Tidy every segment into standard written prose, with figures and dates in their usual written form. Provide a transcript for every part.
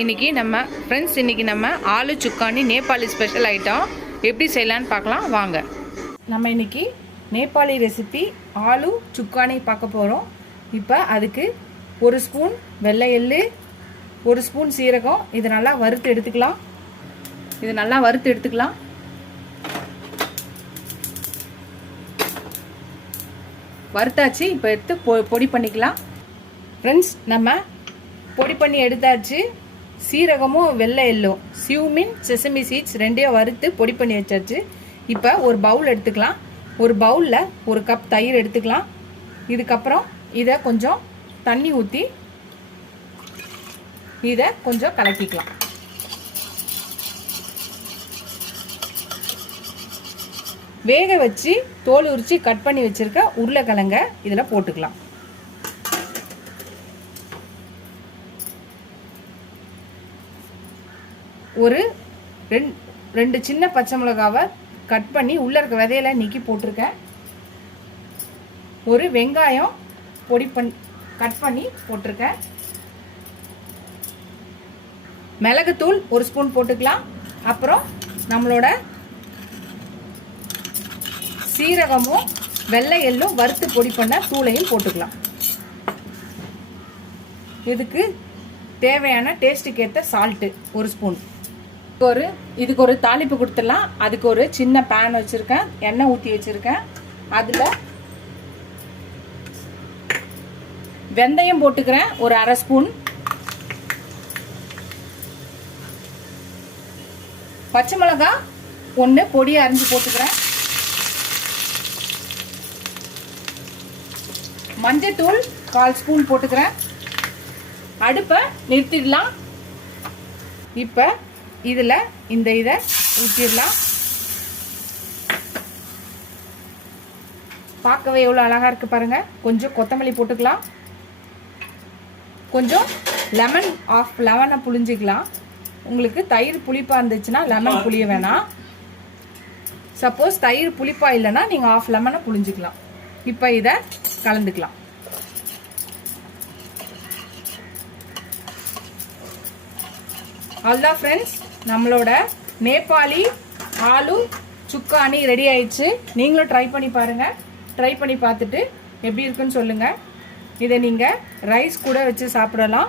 இன்றைக்கி நம்ம aloo சுக்கானி Nepali special item எப்படி செய்யலான்னு பார்க்கலாம் வாங்க. நம்ம இன்றைக்கி நேபாளி ரெசிபி ஆலு சுக்கானி பார்க்க போகிறோம். இப்போ அதுக்கு ஒரு ஸ்பூன் வெள்ளை எள்ளு, ஒரு ஸ்பூன் சீரகம், இது நல்லா வறுத்து எடுத்துக்கலாம். வறுத்தாச்சு. இப்போ எடுத்து பொடி பண்ணிக்கலாம். ஃப்ரெண்ட்ஸ், நம்ம பொடி பண்ணி எடுத்தாச்சு. சீரகமும் வெள்ளை எள்ளும், சியூமின் செசமி சீட்ஸ் ரெண்டையும் வறுத்து பொடி பண்ணி வச்சாச்சு. இப்போ ஒரு பவுல் எடுத்துக்கலாம். ஒரு பவுலில் ஒரு கப் தயிர் எடுத்துக்கலாம். இதுக்கப்புறம் இதை கொஞ்சம் தண்ணி ஊற்றி இதை கொஞ்சம் கலக்கிக்கலாம். வேக வச்சு தோல் உரித்து கட் பண்ணி வச்சுருக்க உருளைக்கிழங்க இதில் போட்டுக்கலாம். ஒரு ரெண்டு சின்ன பச்சை மிளகாவை கட் பண்ணி உள்ள இருக்க விதையில நீக்கி போட்டிருக்கேன். ஒரு வெங்காயம் கட் பண்ணி போட்டிருக்கேன். மிளகுத்தூள் ஒரு ஸ்பூன் போட்டுக்கலாம். அப்புறம் நம்மளோட சீரகமும் வெள்ளை எள்ளும் வறுத்து பொடி பண்ண தூளையும் போட்டுக்கலாம். இதுக்கு தேவையான டேஸ்ட்டுக்கு ஏற்ற சால்ட்டு ஒரு ஸ்பூன். இதுக்கு ஒரு தாளிப்பு கொடுத்துடலாம். அதுக்கு ஒரு சின்ன பேன் வச்சுருக்கேன், எண்ணெய் ஊற்றி வச்சுருக்கேன். அதில் வெந்தயம் போட்டுக்கிறேன் ஒரு அரை ஸ்பூன். பச்சை மிளகா ஒன்று பொடியை அரிஞ்சு போட்டுக்கிறேன். மஞ்சத்தூள் 1/4 ஸ்பூன் போட்டுக்கிறேன். அடுப்பை நிறுத்திடலாம். இப்போ இதில் இதை ஊற்றிடலாம். பார்க்கவே எவ்வளோ அழகாக இருக்குது பாருங்கள். கொஞ்சம் கொத்தமல்லி போட்டுக்கலாம். கொஞ்சம் லெமனை புளிஞ்சிக்கலாம். உங்களுக்கு தயிர் புளிப்பாக இருந்துச்சுன்னா லெமன் புளிய வேணாம். சப்போஸ் தயிர் புளிப்பாக இல்லைன்னா நீங்கள் 1/2 லெமனை புளிஞ்சிக்கலாம். இப்போ இதை கலந்துக்கலாம். அவ்வளோதான் ஃப்ரெண்ட்ஸ், நம்மளோட நேபாளி ஆலு சுக்கானி ரெடி ஆயிடுச்சு. நீங்களும் ட்ரை பண்ணி பாருங்கள். ட்ரை பண்ணி பார்த்துட்டு எப்படி இருக்குன்னு சொல்லுங்கள். இதை நீங்கள் ரைஸ் கூட வச்சு சாப்பிடலாம்.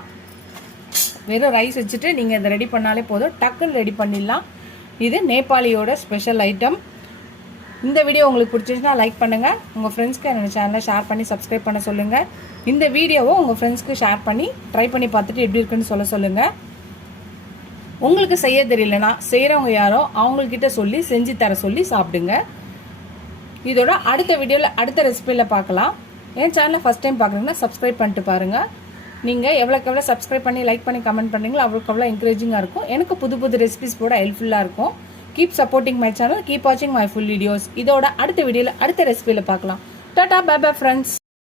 வெறும் ரைஸ் வச்சுட்டு நீங்கள் இதை ரெடி பண்ணாலே போதும், டக்குன்னு ரெடி பண்ணிடலாம். இது நேபாளியோட ஸ்பெஷல் ஐட்டம். இந்த வீடியோ உங்களுக்கு பிடிச்சிருச்சுன்னா லைக் பண்ணுங்கள். உங்கள் ஃப்ரெண்ட்ஸ்க்கு என்னோடய சேனலை ஷேர் பண்ணி சப்ஸ்கிரைப் பண்ண சொல்லுங்கள். இந்த வீடியோவை உங்கள் ஃப்ரெண்ட்ஸ்க்கு ஷேர் பண்ணி ட்ரை பண்ணி பார்த்துட்டு எப்படி இருக்குன்னு சொல்லுங்கள். உங்களுக்கு செய்ய தெரியலனா செய்கிறவங்க யாரோ அவங்கக்கிட்ட சொல்லி செஞ்சு தர சொல்லி சாப்பிடுங்க. இதோட அடுத்த வீடியோவில் அடுத்த ரெசிபியில் பார்க்கலாம். என் சேனலை ஃபஸ்ட் டைம் பார்க்குறீங்கன்னா சப்ஸ்கிரைப் பண்ணிட்டு பாருங்கள். நீங்கள் எவ்வளோக்கு சப்ஸ்கிரைப் பண்ணி லைக் பண்ணி கமெண்ட் பண்ணுறீங்களோ அவ்வளோக்கு என்கரேஜிங்காக இருக்கும். எனக்கு புது ரெசிபிஸ் போட ஹெல்ப்ஃபுல்லாக இருக்கும். Keep supporting my channel, keep வாட்சிங் மை ஃபுல் வீடியோஸ். இதோட அடுத்த வீடியோவில் அடுத்த ரெசிபியில் பார்க்கலாம். Tata bye bye friends.